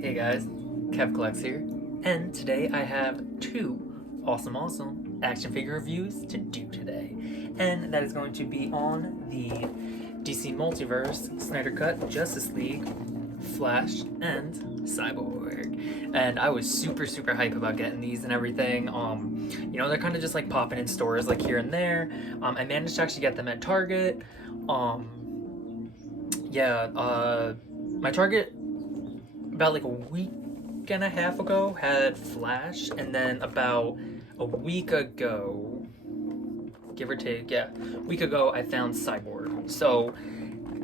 Hey guys, Kev Collects here, and today I have two awesome action figure reviews to do today. And that is going to be on the DC Multiverse, Snyder Cut, Justice League, Flash, and Cyborg. And I was super hype about getting these and everything. They're kind of just like popping in stores like here and there. I managed to actually get them at Target. My Target about like a week and a half ago had Flash, and then about a week ago, give or take, a week ago, I found Cyborg. So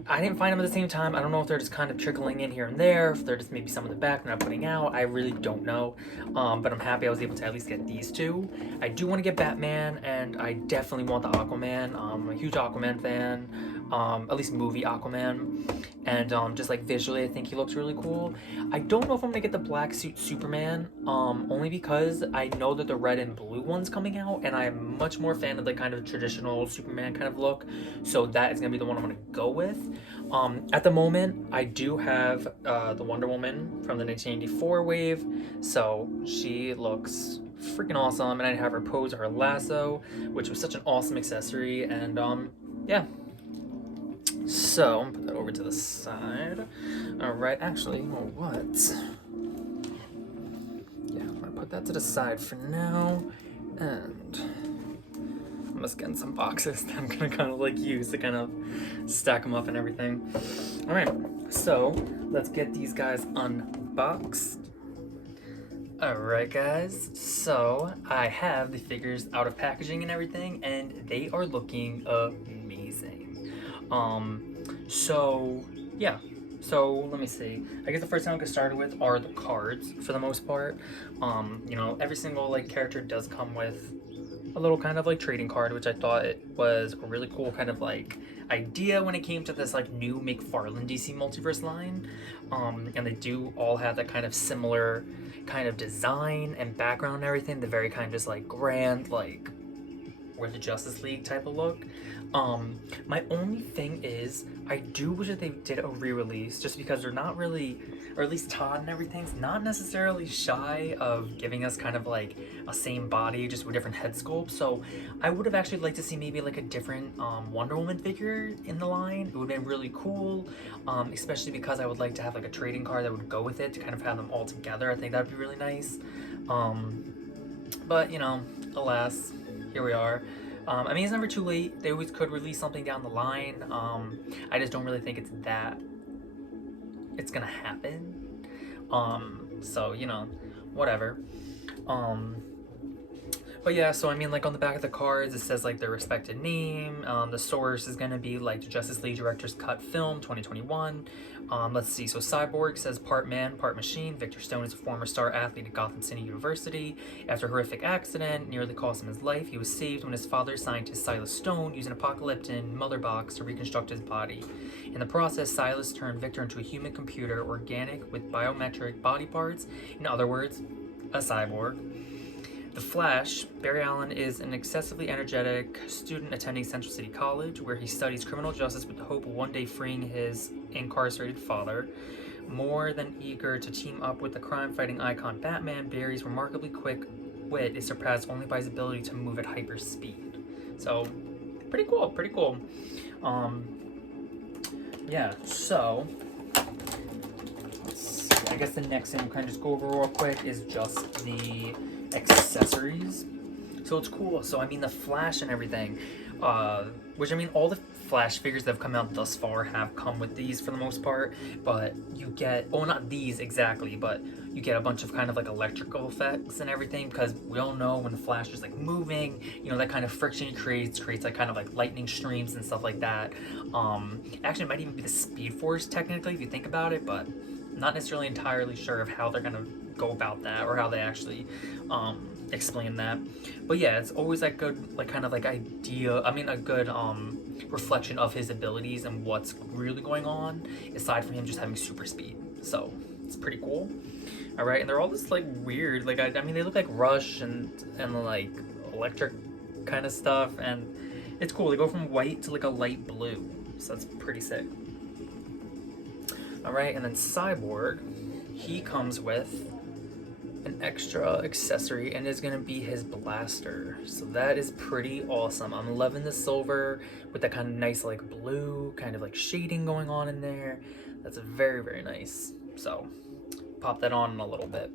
I didn't find them at the same time. I don't know if they're just kind of trickling in here and there, if they're just maybe some in the back they're not putting out. I really don't know. But I'm happy I was able to at least get these two. I do want to get Batman, and I definitely want the Aquaman. I'm a huge Aquaman fan, at least movie Aquaman. And just like visually, I think he looks really cool. I don't know if I'm gonna get the black suit Superman, only because I know that the red and blue one's coming out, and I'm much more fan of the kind of traditional Superman kind of look. So that is gonna be the one I'm gonna go with. At the moment, I do have the Wonder Woman from the 1984 wave, so she looks freaking awesome, and I have her pose or her lasso, which was such an awesome accessory, and yeah. So, I'm gonna put that over to the side. Alright, actually, you know what? Yeah, I'm gonna put that to the side for now, and I'm just getting some boxes that I'm gonna kind of like use to kind of stack them up and everything. Alright, so let's get these guys unboxed. Alright guys, so I have the figures out of packaging and everything, and they are looking amazing. So let me see. I guess the first thing I'll get started with are the cards for the most part. Every single like character does come with a little kind of like trading card, which I thought it was a really cool kind of like idea when it came to this like new McFarlane DC Multiverse line. And they do all have that kind of similar kind of design and background and everything. The very kind of just like grand, like or the Justice League type of look. My only thing is I do wish that they did a re-release, just because they're not really, or at least Todd and everything's not necessarily shy of giving us kind of like a same body just with different head sculpts. So I would have actually liked to see maybe like a different Wonder Woman figure in the line. It would have been really cool, especially because I would like to have like a trading card that would go with it to kind of have them all together. I think that would be really nice. But alas, here we are. I mean, it's never too late. They always could release something down the line. I just don't really think it's gonna happen. So whatever. But yeah, so I mean, like on the back of the cards, it says like their respected name. The source is gonna be like the Justice League Director's Cut film 2021. Let's see, so Cyborg says part man, part machine. Victor Stone is a former star athlete at Gotham City University. After a horrific accident nearly cost him his life, he was saved when his father, scientist Silas Stone, used an apocalyptic mother box to reconstruct his body. In the process, Silas turned Victor into a human computer, organic with biometric body parts. In other words, a cyborg. The Flash, Barry Allen, is an excessively energetic student attending Central City College, where he studies criminal justice with the hope of one day freeing his incarcerated father. More than eager to team up with the crime-fighting icon Batman, Barry's remarkably quick wit is surpassed only by his ability to move at hyper speed. So, pretty cool. Yeah, so let's see. I guess the next thing we'll kind of just go over real quick is just the accessories. So it's cool. So I mean the Flash and everything, which I mean all the Flash figures that have come out thus far have come with these for the most part, but you get, well, not these exactly, but you get a bunch of kind of like electrical effects and everything, because we all know when the Flash is like moving, that kind of friction it creates like kind of like lightning streams and stuff like that. Actually it might even be the Speed Force technically if you think about it, but not necessarily entirely sure of how they're gonna go about that or how they actually explain that. But yeah, it's always like good, like kind of like idea, I mean a good reflection of his abilities and what's really going on, aside from him just having super speed. So it's pretty cool. All right, and they're all just like weird, like I mean they look like Rush and like electric kind of stuff, and it's cool. They go from white to like a light blue, so that's pretty sick. All right, and then Cyborg. he comes with an extra accessory, and is gonna be his blaster. So that is pretty awesome. I'm loving the silver with that kind of nice like blue kind of like shading going on in there. That's very, very nice. So pop that on in a little bit.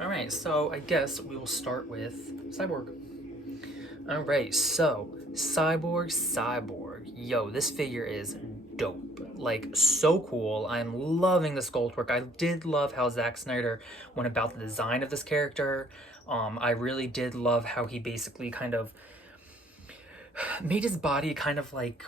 All right, so I guess we will start with Cyborg. All right, so Cyborg. Yo, this figure is dope. Like, so cool. I'm loving the sculpt work. I did love how Zack Snyder went about the design of this character. I really did love how he basically kind of made his body kind of like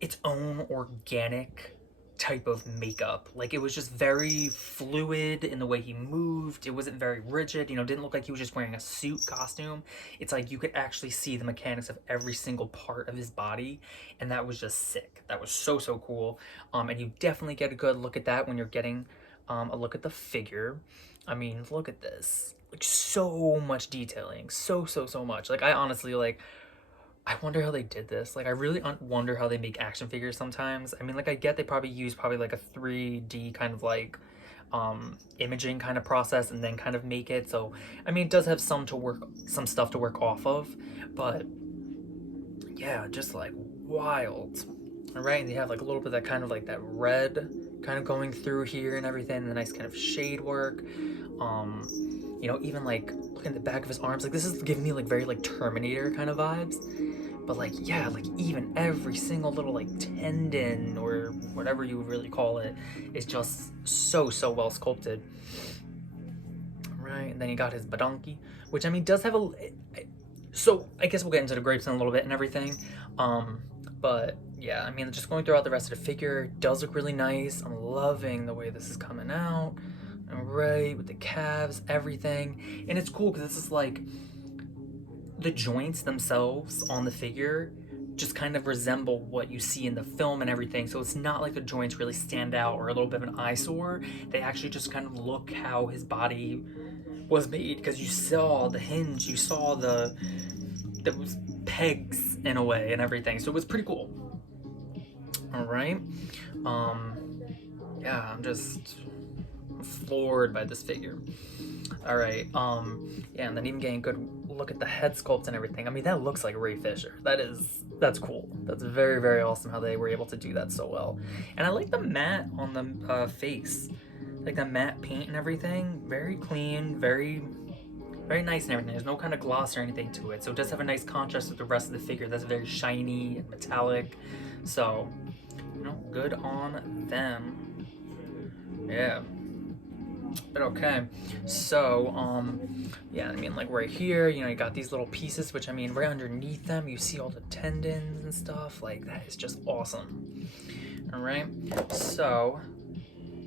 its own organic type of makeup. Like, it was just very fluid in the way he moved. It wasn't very rigid, you know, didn't look like he was just wearing a suit costume. It's like you could actually see the mechanics of every single part of his body, and that was just sick. That was so cool. And you definitely get a good look at that when you're getting a look at the figure. I mean, look at this. Like, so much detailing. So much. Like, I honestly, like, I wonder how they did this. Like, I really wonder how they make action figures sometimes. I mean, like, I get they probably use like a 3D kind of like imaging kind of process and then kind of make it. So, I mean, it does have some stuff to work off of, but yeah, just like wild. All right, and you have like a little bit of that kind of like that red kind of going through here and everything, and the nice kind of shade work. You know, even like looking at the back of his arms, like this is giving me like very like Terminator kind of vibes. But like, yeah, like even every single little like tendon or whatever you would really call it is just so well sculpted. Right, and then you got his badonki, which I mean does have a. So I guess we'll get into the grapes in a little bit and everything. But yeah, I mean, just going throughout the rest of the figure does look really nice. I'm loving the way this is coming out. Right, with the calves, everything. And it's cool because this is like the joints themselves on the figure just kind of resemble what you see in the film and everything. So it's not like the joints really stand out or a little bit of an eyesore. They actually just kind of look how his body was made, because you saw the hinge, you saw those pegs in a way and everything. So it was pretty cool. All right. Yeah, I'm just floored by this figure. All right. Yeah, and then even getting a good look at the head sculpt and everything. I mean, that looks like Ray Fisher. That's cool. That's very awesome how they were able to do that so well. And I like the matte on the face, like the matte paint and everything. Very clean, very nice and everything. There's no kind of gloss or anything to it, so it does have a nice contrast with the rest of the figure that's very shiny and metallic. So, you know, good on them. Yeah. But okay, so yeah, I mean, like right here, you know, you got these little pieces, which I mean, right underneath them you see all the tendons and stuff. Like, that is just awesome. All right, so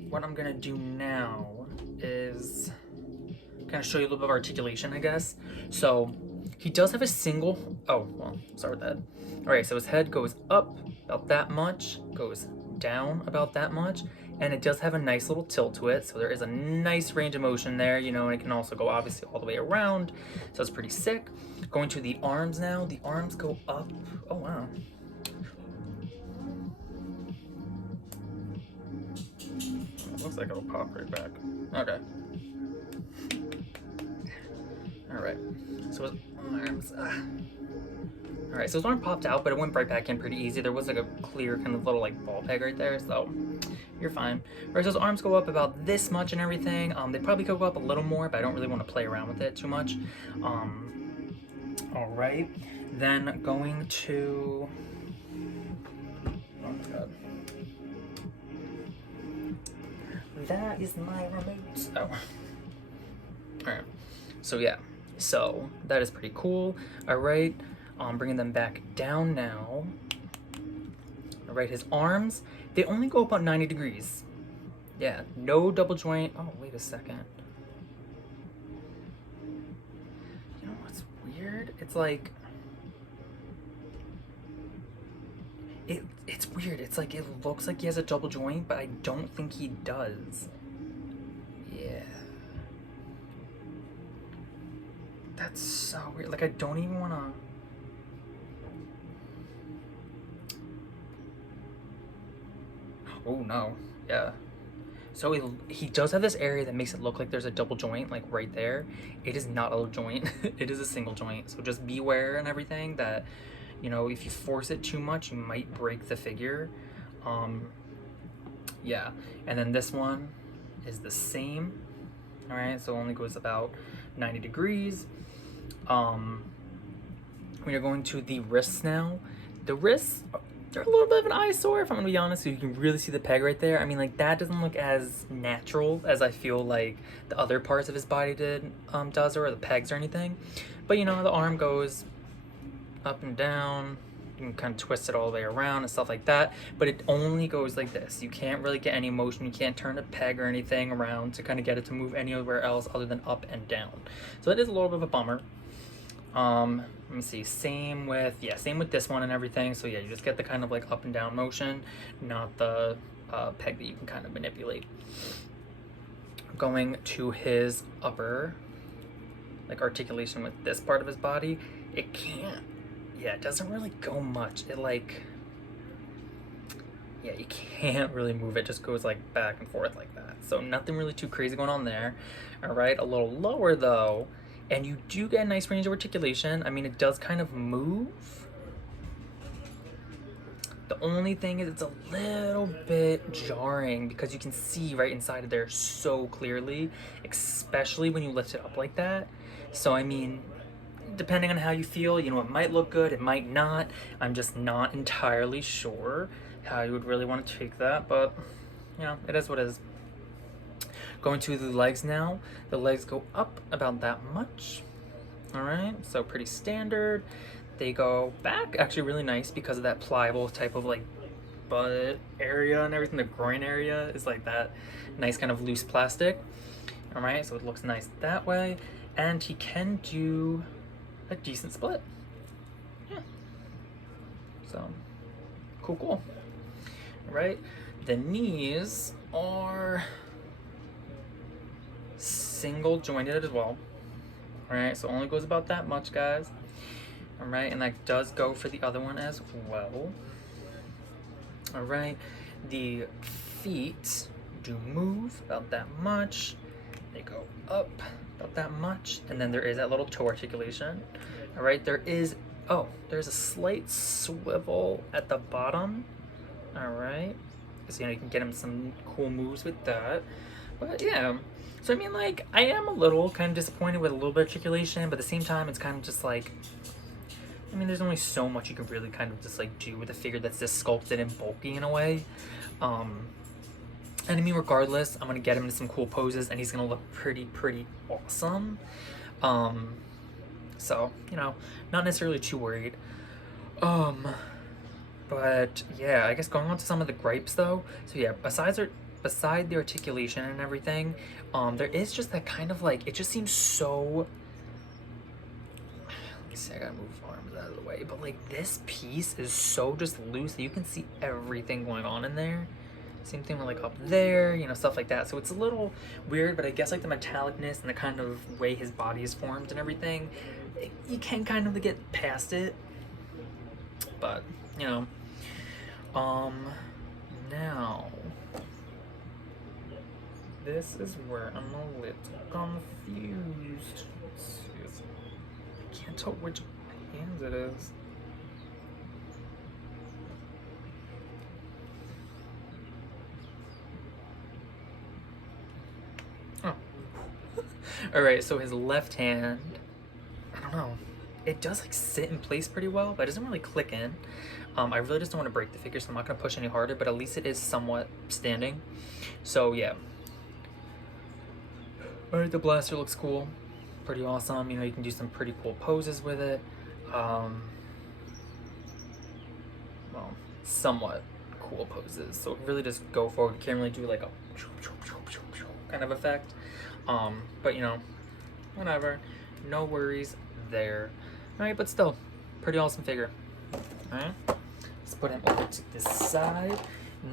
what I'm gonna do now is kind of show you a little bit of articulation, I guess. So he does have a single, oh well, start with that. All right, so his head goes up about that much, goes down about that much, and it does have a nice little tilt to it, so there is a nice range of motion there, you know, and it can also go obviously all the way around, so it's pretty sick. Going to the arms now, the arms go up. Oh wow. It looks like it'll pop right back. Okay. All right, so his arms, all right, so his arm popped out, but it went right back in pretty easy. There was like a clear kind of little like ball peg right there, so you're fine. All right, so his arms go up about this much and everything. They probably could go up a little more, but I don't really want to play around with it too much. All right, then going to, oh my god, that is my remote. Oh, all right, so yeah, so that is pretty cool. All right, bringing them back down now. All right, his arms, they only go about 90 degrees. Yeah, no double joint. Oh, wait a second. You know what's weird? It's like, it's weird. It's like, it looks like he has a double joint, but I don't think he does. Yeah. That's so weird. Like, I don't even want to. Oh no, yeah. So he does have this area that makes it look like there's a double joint, like right there. It is not a joint. It is a single joint. So just beware and everything that, you know, if you force it too much, you might break the figure. Yeah. And then this one is the same. All right. So it only goes about 90 degrees. We are going to the wrists now. The wrists, they're a little bit of an eyesore, if I'm gonna be honest. So you can really see the peg right there. I mean, like, that doesn't look as natural as I feel like the other parts of his body does, or the pegs or anything. But you know, the arm goes up and down. You can kind of twist it all the way around and stuff like that. But it only goes like this. You can't really get any motion. You can't turn a peg or anything around to kind of get it to move anywhere else other than up and down. So it is a little bit of a bummer. Let me see, same with this one and everything. So yeah, you just get the kind of like up and down motion, not the peg that you can kind of manipulate. Going to his upper, like, articulation with this part of his body, it can't, yeah, it doesn't really go much. It, like, yeah, you can't really move it. It just goes like back and forth like that. So nothing really too crazy going on there. All right, a little lower though, and you do get a nice range of articulation. I mean, it does kind of move. The only thing is it's a little bit jarring because you can see right inside of there so clearly, especially when you lift it up like that. So, I mean, depending on how you feel, you know, it might look good, it might not. I'm just not entirely sure how you would really want to take that, but, you know, it is what it is. Going to the legs now. The legs go up about that much. All right, so pretty standard. They go back actually really nice because of that pliable type of like butt area and everything. The groin area is like that nice kind of loose plastic. All right, so it looks nice that way. And he can do a decent split. Yeah. So, cool. All right, the knees are single jointed as well. All right, so only goes about that much, guys. All right, and that does go for the other one as well. All right, the feet do move about that much. They go up about that much, and then there is that little toe articulation. All right, there's a slight swivel at the bottom. All right, so you know you can get him some cool moves with that. But yeah, so I mean, like, I am a little kind of disappointed with a little bit of articulation, but at the same time, it's kind of just like, I mean, there's only so much you can really kind of just like do with a figure that's just sculpted and bulky in a way. And I mean, regardless, I'm gonna get him into some cool poses, and he's gonna look pretty awesome. So, you know, not necessarily too worried. But yeah, I guess going on to some of the gripes though. So yeah, beside the articulation and everything, there is just that kind of like, it just seems so, let me see, I gotta move arms out of the way, but like this piece is so just loose that you can see everything going on in there. Same thing with like up there, you know, stuff like that. So it's a little weird, but I guess like the metallicness and the kind of way his body is formed and everything, you can kind of get past it. But, you know, now, this is where I'm a little confused. Let's see, I can't tell which hands it is. Oh. Alright, so his left hand, I don't know. It does like sit in place pretty well, but it doesn't really click in. I really just don't want to break the figure, so I'm not going to push any harder, but at least it is somewhat standing. So yeah. Alright, the blaster looks cool. Pretty awesome. You know, you can do some pretty cool poses with it. Well, somewhat cool poses. So really just go forward. You can't really do like a kind of effect. But you know, whatever. No worries there. Alright, but still, pretty awesome figure. Alright, let's put him over to this side.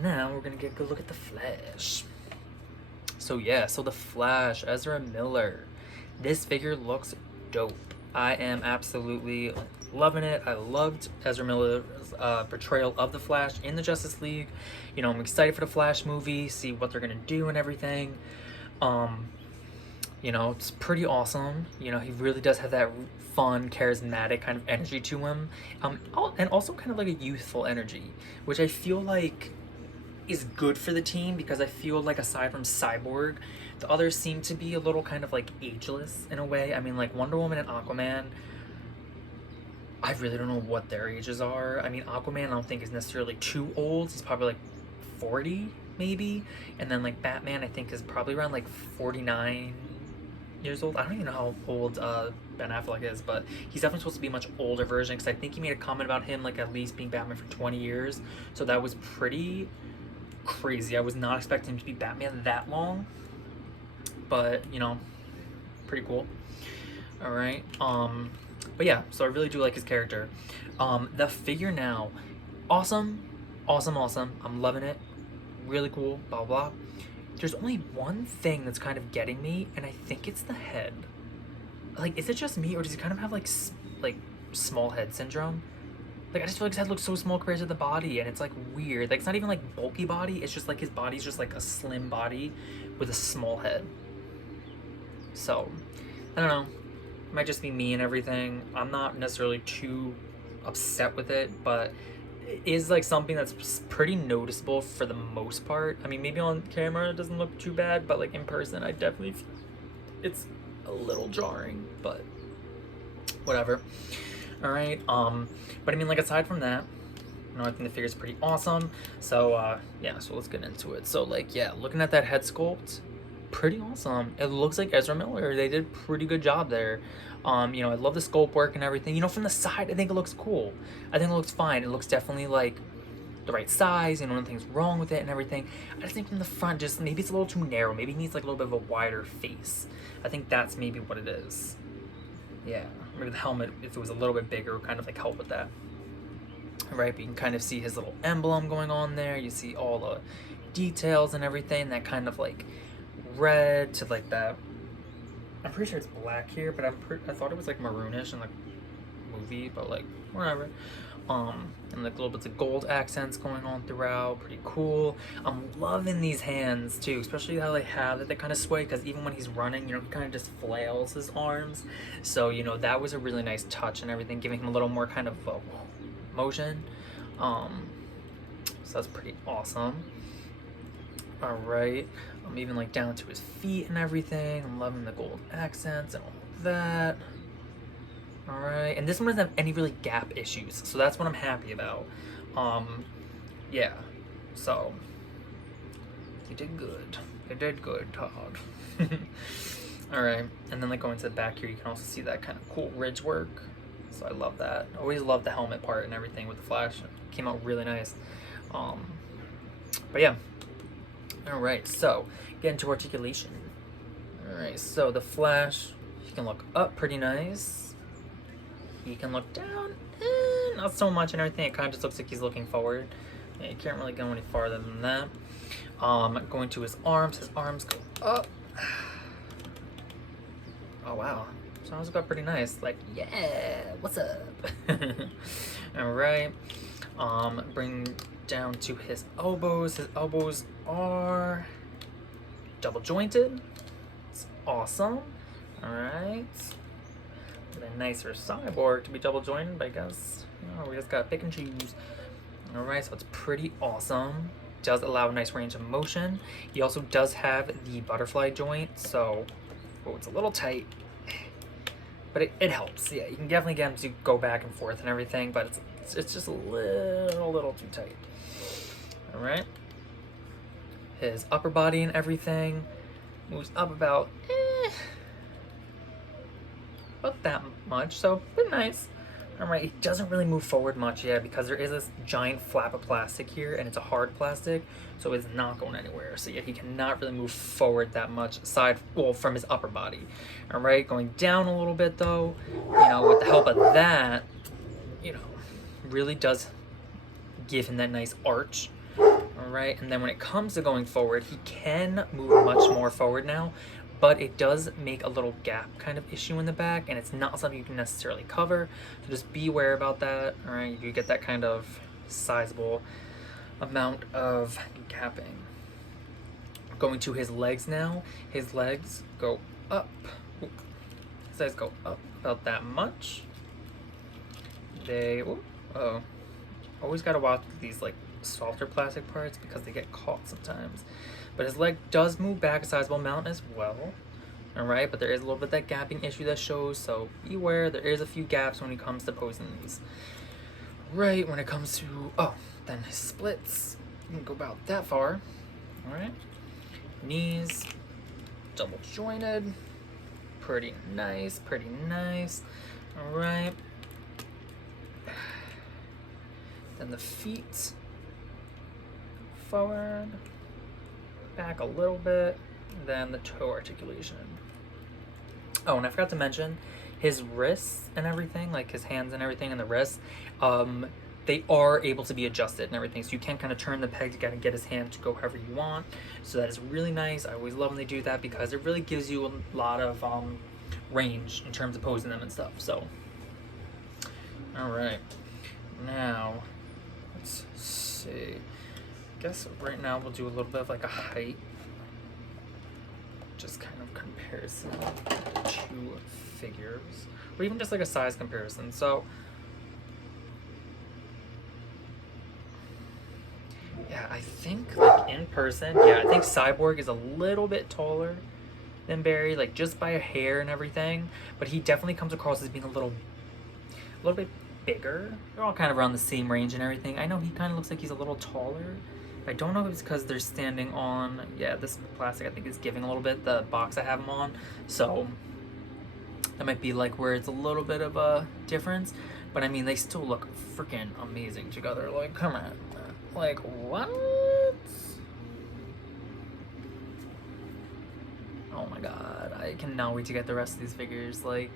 Now we're gonna get a good look at the Flash. So yeah, so the Flash, Ezra Miller. This figure looks dope. I am absolutely loving it. I loved Ezra Miller's portrayal of the Flash in the Justice League. You know, I'm excited for the Flash movie, see what they're gonna do and everything. You know, it's pretty awesome. You know, he really does have that fun, charismatic kind of energy to him, and also kind of like a youthful energy, which I feel like is good for the team, because I feel like aside from Cyborg, the others seem to be a little kind of like ageless in a way. I mean, like Wonder Woman and Aquaman, I really don't know what their ages are. I mean, Aquaman I don't think is necessarily too old. He's probably like 40 maybe. And then like Batman I think is probably around like 49 years old. I don't even know how old Ben Affleck is, but he's definitely supposed to be a much older version, because I think he made a comment about him like at least being Batman for 20 years. So that was pretty crazy. I was not expecting him to be Batman that long, but you know, pretty cool. All right. But yeah, so I really do like his character. The figure now, awesome. I'm loving it. Really cool, blah, blah. There's only one thing that's kind of getting me, and I think it's the head. Like, is it just me, or does he kind of have like small head syndrome? Like, I just feel like his head looks so small compared to the body, and it's like weird. Like, it's not even like bulky body, it's just like his body's just like a slim body with a small head. So, I don't know. Might just be me and everything. I'm not necessarily too upset with it, but it is like something that's pretty noticeable for the most part. I mean, maybe on camera it doesn't look too bad, but like in person I definitely feel it's a little jarring, but whatever. All right. But I mean, like, aside from that, you know, I think the figure's pretty awesome. So yeah, so let's get into it. So like, yeah, looking at that head sculpt, pretty awesome. It looks like Ezra Miller. They did a pretty good job there. You know, I love the sculpt work and everything. You know, from the side, I think it looks cool. I think it looks fine. It looks definitely like the right size, you know, nothing's wrong with it and everything. I just think from the front, just maybe it's a little too narrow. Maybe he needs like a little bit of a wider face. I think that's maybe what it is. Yeah, maybe the helmet, if it was a little bit bigger, would kind of like help with that. Right, but you can kind of see his little emblem going on there. You see all the details and everything, that kind of like red to like that. I'm pretty sure it's black here, but I thought it was like maroonish in the movie, but like whatever. And like little bits of gold accents going on throughout, pretty cool. I'm loving these hands too, especially how they have that they kind of sway, because even when he's running, you know, he kind of just flails his arms. So, you know, that was a really nice touch and everything, giving him a little more kind of motion. So that's pretty awesome. All right, even like down to his feet and everything. I'm loving the gold accents and all of that. All right, and this one doesn't have any really gap issues, so that's what I'm happy about. Yeah, so you did good. You did good, Todd. All right, and then like going to the back here, you can also see that kind of cool ridge work. So I love that. I always love the helmet part and everything with the Flash. It came out really nice. But yeah. All right, so get into articulation. All right, so the Flash, he can look up pretty nice. He can look down, not so much and everything. It kind of just looks like he's looking forward. Yeah, you can't really go any farther than that. Going to his arms go up. Oh wow, his arms got pretty nice. Like, yeah, what's up? All right, bring down to his elbows. His elbows are double jointed. It's awesome. All right. A nicer Cyborg to be double jointed, but I guess, you know, we just gotta pick and choose. All right, so it's pretty awesome. Does allow a nice range of motion. He also does have the butterfly joint, so it's a little tight, but it helps. Yeah, you can definitely get him to go back and forth and everything, but it's just a little too tight. All right. His upper body and everything moves up about that much, so pretty nice. All right, it doesn't really move forward much yet because there is this giant flap of plastic here, and it's a hard plastic, so it's not going anywhere. So yeah, he cannot really move forward that much aside, well, from his upper body. All right, going down a little bit though, you know, with the help of that, you know, really does give him that nice arch. All All right, and then when it comes to going forward, he can move much more forward now, but it does make a little gap kind of issue in the back, and it's not something you can necessarily cover, so just be aware about that. All right, you get that kind of sizable amount of gapping. Going to his legs now, his legs go up. Ooh. His legs go up about that much. They, always gotta watch these like softer plastic parts because they get caught sometimes. But his leg does move back a sizable amount as well. Alright, but there is a little bit of that gapping issue that shows, so beware, there is a few gaps when it comes to posing these. Right, when it comes to, then his splits, you can go about that far. Alright, knees, double jointed, pretty nice, pretty nice. Alright, then the feet, forward, back a little bit, then the toe articulation. Oh, and I forgot to mention, his wrists and everything, like his hands and everything and the wrists, they are able to be adjusted and everything. So you can kind of turn the peg to kind of get his hand to go however you want. So that is really nice. I always love when they do that because it really gives you a lot of range in terms of posing them and stuff. So, all right, now let's see. I guess right now we'll do a little bit of like a height, just kind of comparison of the two figures, or even just like a size comparison. So yeah, I think like in person, yeah, I think Cyborg is a little bit taller than Barry, like just by a hair and everything, but he definitely comes across as being a little bit bigger. They're all kind of around the same range and everything. I know he kind of looks like he's a little taller. I don't know if it's because they're standing on, yeah, this plastic I think is giving a little bit, the box I have them on. So that might be like where it's a little bit of a difference. But I mean, they still look freaking amazing together. Like, come on. Like, what? Oh my god. I cannot wait to get the rest of these figures. Like,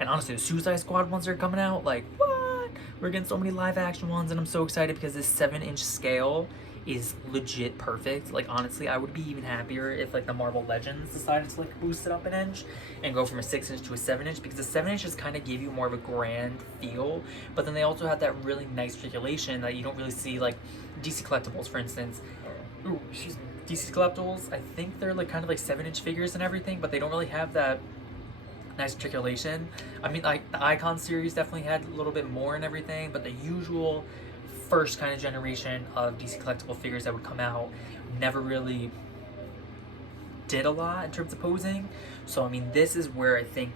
and honestly, the Suicide Squad ones are coming out. Like, what? We're getting so many live action ones, and I'm so excited because this 7-inch scale is legit perfect. Like, honestly, I would be even happier if like the Marvel Legends decided to like boost it up an inch and go from a 6-inch to a 7-inch, because the 7-inch just kind of give you more of a grand feel, but then they also have that really nice articulation that you don't really see like DC Collectibles, for instance. Ooh, excuse me. DC Collectibles, I think they're like kind of like 7-inch figures and everything, but they don't really have that nice articulation. I mean, like the Icon series definitely had a little bit more and everything, but the usual first kind of generation of DC collectible figures that would come out never really did a lot in terms of posing. So I mean, this is where I think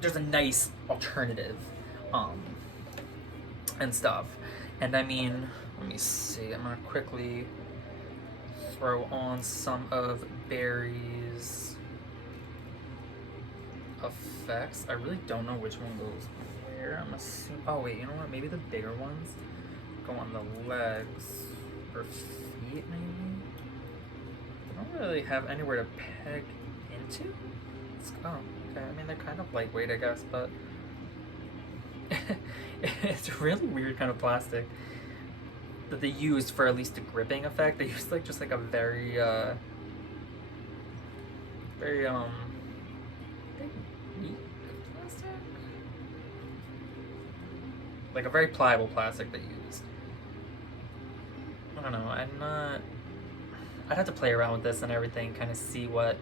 there's a nice alternative and stuff. And I mean, let me see, I'm gonna quickly throw on some of Barry's effects. I really don't know which one goes where. I'm assuming, oh wait, you know what, maybe the bigger ones go on the legs or feet maybe. I don't really have anywhere to peg into. Oh, okay, I mean they're kind of lightweight I guess, but it's a really weird kind of plastic that they used for at least a gripping effect. They used like just like a very plastic, like a very pliable plastic they used. I don't know, I'd have to play around with this and everything, kind of see what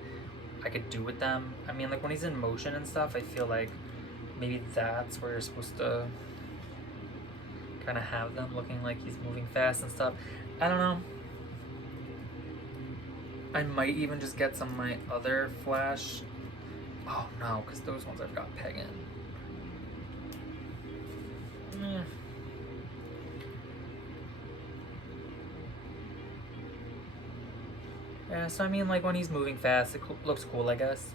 I could do with them. I mean, like when he's in motion and stuff, I feel like maybe that's where you're supposed to kind of have them looking like he's moving fast and stuff. I don't know. I might even just get some of my other Flash. Oh no, because those ones I've got peg in. Yeah, so I mean, like when he's moving fast, it looks cool, I guess.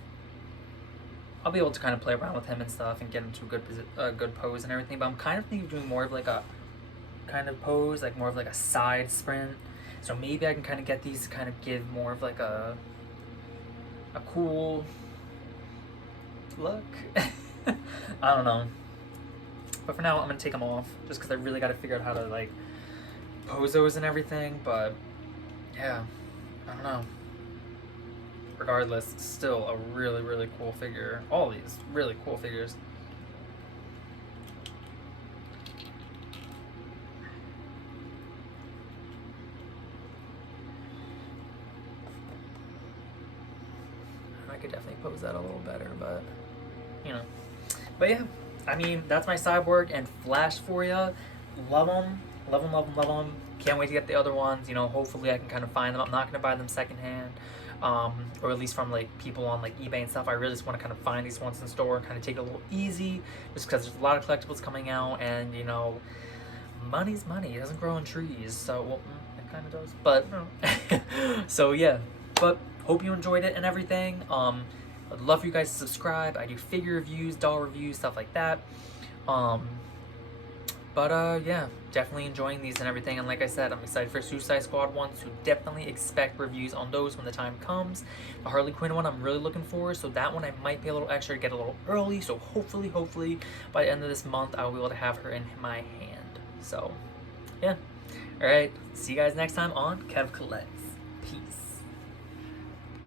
I'll be able to kind of play around with him and stuff and get him to a good pose and everything. But I'm kind of thinking of doing more of like a kind of pose, like more of like a side sprint. So maybe I can kind of get these to kind of give more of like a cool look. I don't know. But for now, I'm gonna take them off just because I really got to figure out how to like pozos and everything, but yeah, I don't know. Regardless, still a really, really cool figure. All these really cool figures. I could definitely pose that a little better, but you know. But yeah, I mean, that's my Cyborg and Flash for you. Love them, love them, love them, love them. Can't wait to get the other ones. You know, hopefully I can kind of find them. I'm not gonna buy them secondhand, or at least from like people on like eBay and stuff. I really just want to kind of find these ones in store and kind of take it a little easy, just because there's a lot of collectibles coming out, and you know, money's money. It doesn't grow on trees, so well, it kind of does. But so yeah. But hope you enjoyed it and everything. I'd love for you guys to subscribe. I do figure reviews, doll reviews, stuff like that. Yeah, definitely enjoying these and everything. And like I said, I'm excited for Suicide Squad ones, so definitely expect reviews on those when the time comes. The Harley Quinn one I'm really looking for, so that one I might be a little extra to get a little early. So hopefully by the end of this month I'll be able to have her in my hand. So yeah. Alright, see you guys next time on Kev Collects. Peace.